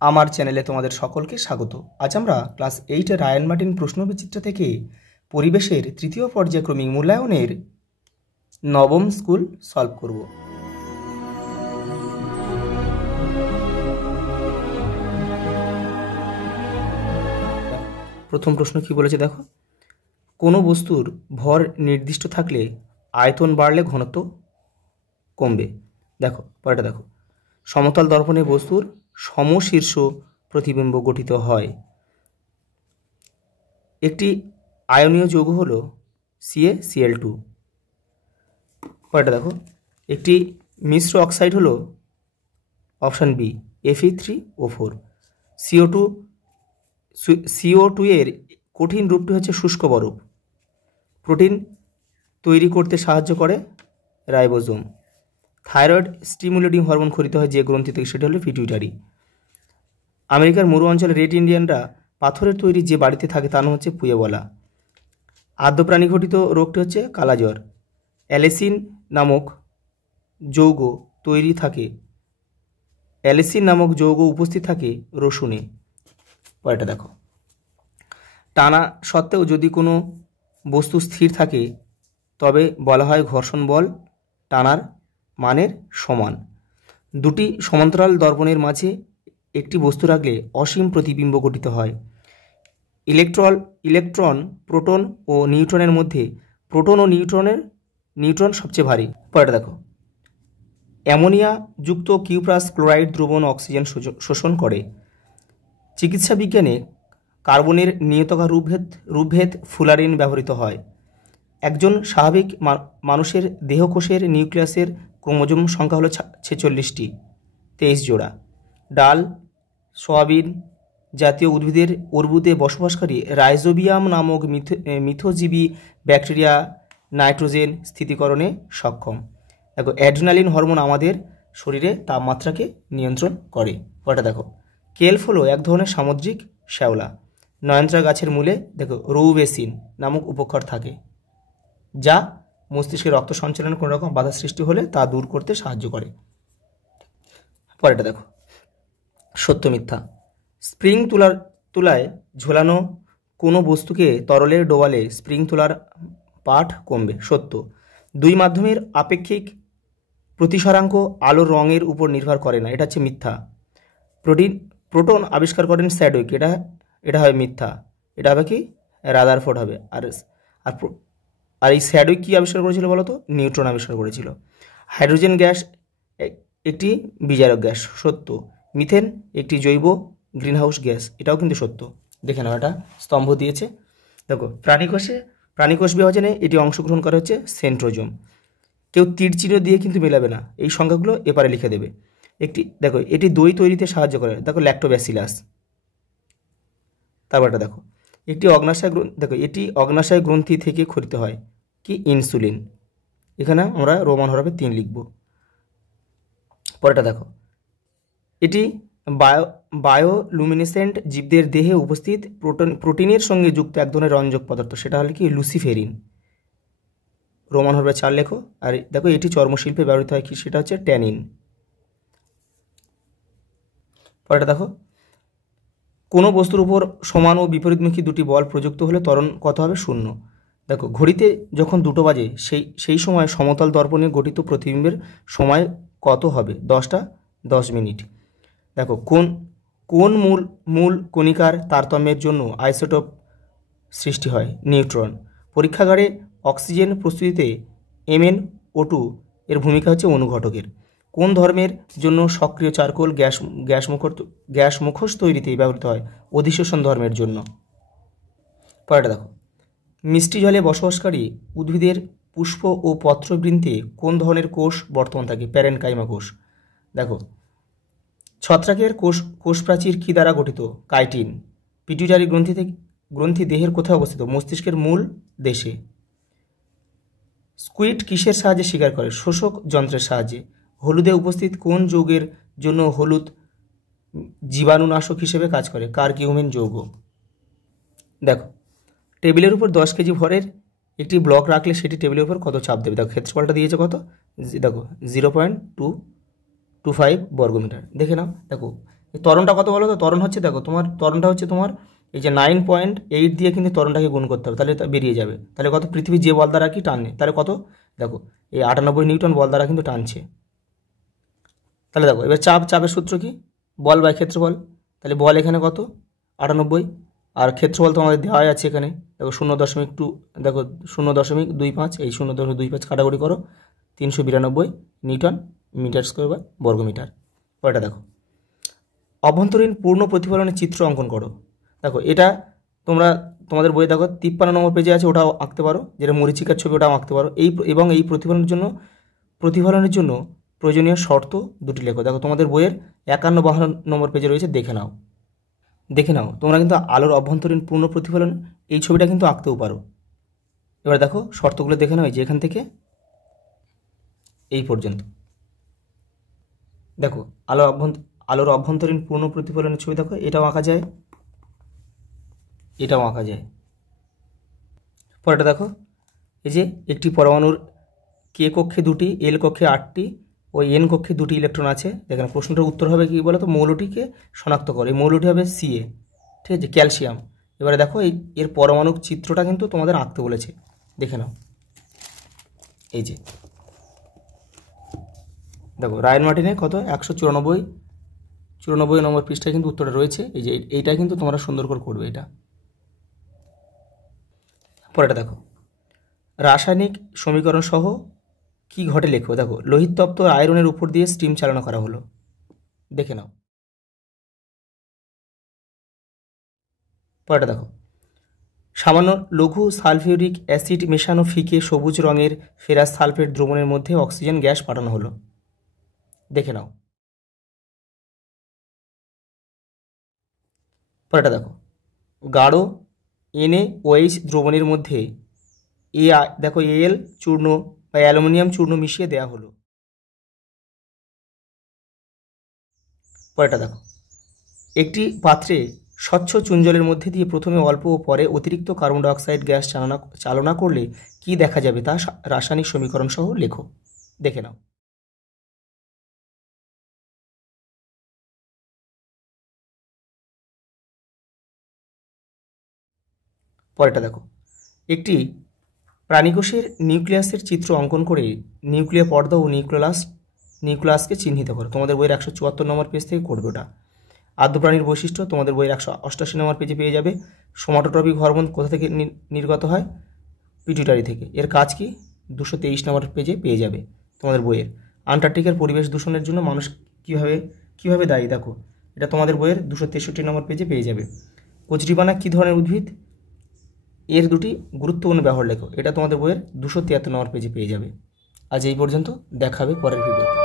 আমার চ্যানেলে তোমাদের সকলকে স্বাগত। আজ আমরা ক্লাস 8 রায়ান মার্টিন প্রশ্নবিচিত্র থেকে পরিবেশের তৃতীয় পর্যায়ক্রমিক মূল্যায়নের নবম স্কুল সলভ করব। প্রথম প্রশ্ন কি বলেছে দেখো, কোনো বস্তুর ভর নির্দিষ্ট থাকলে আয়তন বাড়লে ঘনত্ব কমবে। দেখো পরেরটা দেখো, সমতল দর্পণে বস্তুর সমশীর্ষ প্রতিবিম্ব গঠিত হয়। একটি আয়নীয় যৌগ হলো CaCl2। পরেরটা দেখো, একটি মিশ্র অক্সাইড হলো অপশান বি Fe3O4। CO2 এর কঠিন রূপটি হচ্ছে শুষ্ক বরফ। প্রোটিন তৈরি করতে সাহায্য করে রাইবোজোম। থাইরয়েড স্টিমুলেটিং হরমোন খরিত হয় যে গ্রন্থি থেকে, সেটা হলো পিটুইটারি। আমেরিকার মরু অঞ্চলে রেড ইন্ডিয়ানরা পাথরের তৈরি যে বাড়িতে থাকে তার নাম হচ্ছে পুয়েবলা। আদ্য প্রাণী ঘটিত রোগটি হচ্ছে কালাজ্বর। অ্যালেসিন নামক যৌগ উপস্থিত থাকে রসুনে। পরেরটা দেখো, টানা সত্ত্বেও যদি কোনো বস্তু স্থির থাকে তবে বলা হয় ঘর্ষণ বল টানার মানের সমান। দুটি সমান্তরাল দর্পণের মাঝে একটি বস্তু রাখলে অসীম প্রতিবিম্ব গঠিত হয়। ইলেকট্রন, প্রোটন ও নিউট্রনের মধ্যে প্রোটন ও নিউট্রন সবচেয়ে ভারী। পরেরটা দেখো, অ্যামোনিয়া যুক্ত কিউপ্রাস ক্লোরাইড দ্রবণ অক্সিজেন শোষণ করে। চিকিৎসা বিজ্ঞানে কার্বনের নিয়তকার রূপভেদ ফুলারিন ব্যবহৃত হয়। একজন স্বাভাবিক মানুষের দেহকোষের নিউক্লিয়াসের ক্রোমোজোম সংখ্যা হলো 46টি, 23 জোড়া। ডাল, সয়াবিন জাতীয় উদ্ভিদের অর্বুদে বসবাসকারী রাইজোবিয়াম নামক মিথজীবী ব্যাকটেরিয়া নাইট্রোজেন স্থিতিকরণে সক্ষম। দেখো, অ্যাড্রিনালিন হরমোন আমাদের শরীরে তাপমাত্রাকে নিয়ন্ত্রণ করে। ওটা দেখো, কেলফ হলো এক ধরনের সামুদ্রিক শ্যাওলা। নয়নতারা গাছের মূলে দেখো রৌবেসিন নামক উপক্ষর থাকে, যা মস্তিষ্কে রক্ত সঞ্চালনে কোনো রকম বাধা সৃষ্টি হলে তা দূর করতে সাহায্য করে। পরেরটা দেখো, সত্য মিথ্যা। স্প্রিং তুলায় ঝোলানো কোনো বস্তুকে তরলে ডোবালে স্প্রিং তুলার পাঠ কমবে। সত্য। দুই মাধ্যমের আপেক্ষিক প্রতিসরাঙ্ক আলোর রঙের উপর নির্ভর করে না, এটা হচ্ছে মিথ্যা। প্রোটন আবিষ্কার করেন স্যাডউইক, এটা হবে মিথ্যা। এটা হবে কি রাদারফোর্ড হবে। আর এই স্যাডউইক কী আবিষ্কার করেছিল বলো তো? নিউট্রন আবিষ্কার করেছিল। হাইড্রোজেন গ্যাস একটি বিজারক গ্যাস। সত্য। মিথেন একটি জৈব গ্রিনহাউস গ্যাস, এটাও কিন্তু সত্য। দেখে নাও, এটা স্তম্ভ দিয়েছে। দেখো, প্রাণীকোষ বিভাজনে এটি অংশগ্রহণ করা হচ্ছে সেন্ট্রোজোম। কেউ তীর চিহ্ন দিয়ে কিন্তু মেলাবে না, এই সংখ্যাগুলো এপারে লিখে দেবে। দেখো, এটি দই তৈরিতে সাহায্য করে, দেখো ল্যাক্টোব্যাসিলাস। তারপরটা দেখো, এটি অগ্নাশয় গ্রন্থি থেকে খরিত হয় কি ইনসুলিন। এখানে আমরা রোমান হরফে 3 লিখব। পরেরটা দেখো, এটি বায়োলুমিনেসেন্ট জীবদের দেহে উপস্থিত প্রোটিনের সঙ্গে যুক্ত এক ধরনের রঞ্জক পদার্থ, সেটা হলো কি লুসিফেরিন। রোমান হরফে 4 লেখো। আর দেখো, এটি চর্মশিল্পে ব্যবহৃত হয় কি, সেটা হচ্ছে ট্যানিন। পরেরটা দেখো, কোনো বস্তুর উপর সমান ও বিপরীতমুখী দুটি বল প্রযুক্ত হলে ত্বরণ কত হবে? 0। দেখো, ঘড়িতে যখন 2টো বাজে সেই সময় সমতল দর্পণে গঠিত প্রতিবিম্বের সময় কত হবে? 10টা 10 মিনিট। দেখো, কোন মূল কণিকার তারতম্যের জন্য আইসোটোপ সৃষ্টি হয়? নিউট্রন। পরীক্ষাগারে অক্সিজেন প্রস্তুতিতে MnO2 এর ভূমিকা হচ্ছে অনুঘটকের। কোন ধর্মের জন্য সক্রিয় চারকোল গ্যাস মুখোশ তৈরিতে ব্যবহৃত হয়? অধিশোষণ ধর্মের জন্য। পরেরটা দেখো, মিষ্টি জলে বসবাসকারী উদ্ভিদের পুষ্প ও পত্রবৃন্তে কোন ধরনের কোষ বর্তমান থাকে? প্যারেনকাইমা কোষ। দেখো, ছত্রাকের কোষ প্রাচীর কী দ্বারা গঠিত? কাইটিন। পিটুইটারি গ্রন্থি দেহের কোথায় অবস্থিত? মস্তিষ্কের মূল দেশে। স্কুইড কিসের সাহায্যে শিকার করে? শোষক যন্ত্রের সাহায্যে। হলুদে উপস্থিত কোন যৌগের জন্য হলুদ জীবাণুনাশক হিসেবে কাজ করে? কারকিউমিন যৌগ। দেখো, টেবিলের উপর 10 কেজি ভরের একটি ব্লক রাখলে সেটি টেবিলের উপর কত চাপ দেবে? দেখো, ক্ষেত্রফলটা দিয়েছে কত? দেখো 0.225 বর্গমিটার। দেখে নাও। দেখো, ত্বরণটা কত বলো তো? ত্বরণ হচ্ছে, দেখো তোমার ত্বরণটা হচ্ছে তোমার এই যে 9.8 দিয়ে কিন্তু ত্বরণটাকে গুণ করতে হবে, তাহলে বেরিয়ে যাবে। তাহলে কত? পৃথিবী যে বল দ্বারা কি টানে, তাহলে কত? দেখো এই 98 নিউটন বল দ্বারা কিন্তু টানছে। তাহলে দেখো এবার চাপের সূত্র কি? বল বাই ক্ষেত্রফল। তাহলে বল এখানে কত? 98, আর ক্ষেত্রফল তো আমাদের দেওয়াই আছে এখানে। দেখো 0.2, দেখো 0.25, এই 0.25 কাটাকুটি করো, 392 নিউটন মিটার স্কোয়ার বা বর্গমিটার। পরেরটা দেখো, অভ্যন্তরীণ পূর্ণ প্রতিফলনের চিত্র অঙ্কন করো। দেখো এটা তোমরা তোমাদের বইয়ে দেখো 53 নম্বর পেজে আছে, ওটাও আঁকতে পারো, যেটা মরিচিকার ছবি, ওটাও আঁকতে পারো। এবং এই প্রতিফলনের জন্য প্রয়োজনীয় শর্ত দুটি লেখো। দেখো তোমাদের বইয়ের 51-52 নম্বর পেজে রয়েছে, দেখে নাও। তোমরা কিন্তু আলোর অভ্যন্তরীণ পূর্ণ প্রতিফলন এই ছবিটা কিন্তু আঁকতেও পারো। এবার দেখো শর্তগুলো দেখে নাও, যে এখান থেকে এই পর্যন্ত। দেখো আলোর অভ্যন্তরীণ পূর্ণ প্রতিফলনের ছবি দেখো, এটাও আঁকা যায়, এটাও আঁকা যায়। পরেরটা দেখো, এই যে একটি পরমাণুর কে কক্ষে 2টি, এল কক্ষে 8টি ও এন কক্ষে 2টি ইলেকট্রন আছে। দেখেন প্রশ্নটার উত্তর হবে কি বলো তো? মৌলটিকে শনাক্ত করে। এই মৌলটি হবে Ca, ঠিক আছে, ক্যালসিয়াম। এবারে দেখো এর পরমাণুক চিত্রটা কিন্তু তোমাদের আঁকতে বলেছে, দেখে নাও। এই যে দেখো রায়ন মার্টিনে কত 194 নম্বর পৃষ্ঠায় কিন্তু উত্তরটা রয়েছে। এই যে এইটা কিন্তু তোমরা সুন্দর করে করবে এটা। পরেটা দেখো, রাসায়নিক সমীকরণ সহ কি ঘটে লেখো। দেখো লোহিত তপ্ত আয়রনের উপর দিয়ে স্টিম চালনা করা হলো, দেখে নাও। পরেটা দেখো, সামান্য লঘু সালফিউরিক অ্যাসিড মেশানো ফিকে সবুজ রঙের ফেরাস সালফেট দ্রবণের মধ্যে অক্সিজেন গ্যাস পাঠানো হলো, দেখে নাও। পরেটা দেখো, গাঢ় NaOH দ্রবণের মধ্যে দেখো Al চূর্ণ বা অ্যালুমিনিয়াম চূর্ণ মিশিয়ে দেয়া হলো। পরেটা দেখো, একটি পাত্রে স্বচ্ছ চুনজলের মধ্যে দিয়ে প্রথমে অল্প ও পরে অতিরিক্ত কার্বন ডাইঅক্সাইড গ্যাস চালনা করলে কি দেখা যাবে তা রাসায়নিক সমীকরণ সহ লেখো, দেখে নাও। পরেরটা দেখো, একটি প্রাণীকোষের নিউক্লিয়াসের চিত্র অঙ্কন করে নিউক্লিয় পর্দা ও নিউক্লিয়াসকে চিহ্নিত করো। তোমাদের বইয়ের 174 নম্বর পেজ থেকে করবে ওটা। আদ্য প্রাণীর বৈশিষ্ট্য তোমাদের বইয়ের 188 নম্বর পেজে পেয়ে যাবে। সোমাটোট্রপিক হরমোন কোথা থেকে নির্গত হয়? পিটুইটারি থেকে। এর কাজ কি? 223 নম্বর পেজে পেয়ে যাবে তোমাদের বইয়ের। আন্টার্কটিকার পরিবেশ দূষণের জন্য মানুষ কিভাবে দায়ী, দেখো এটা তোমাদের বইয়ের 263 নম্বর পেজে পেয়ে যাবে। কচুরিপানা কী ধরনের উদ্ভিদ? এর দুটি গুরুত্বপূর্ণ ব্যবহার লেখো, এটা তোমাদের বইয়ের 273 নম্বর পেজে পেয়ে যাবে। আজ এই পর্যন্ত, দেখা হবে পরের ভিডিওতে।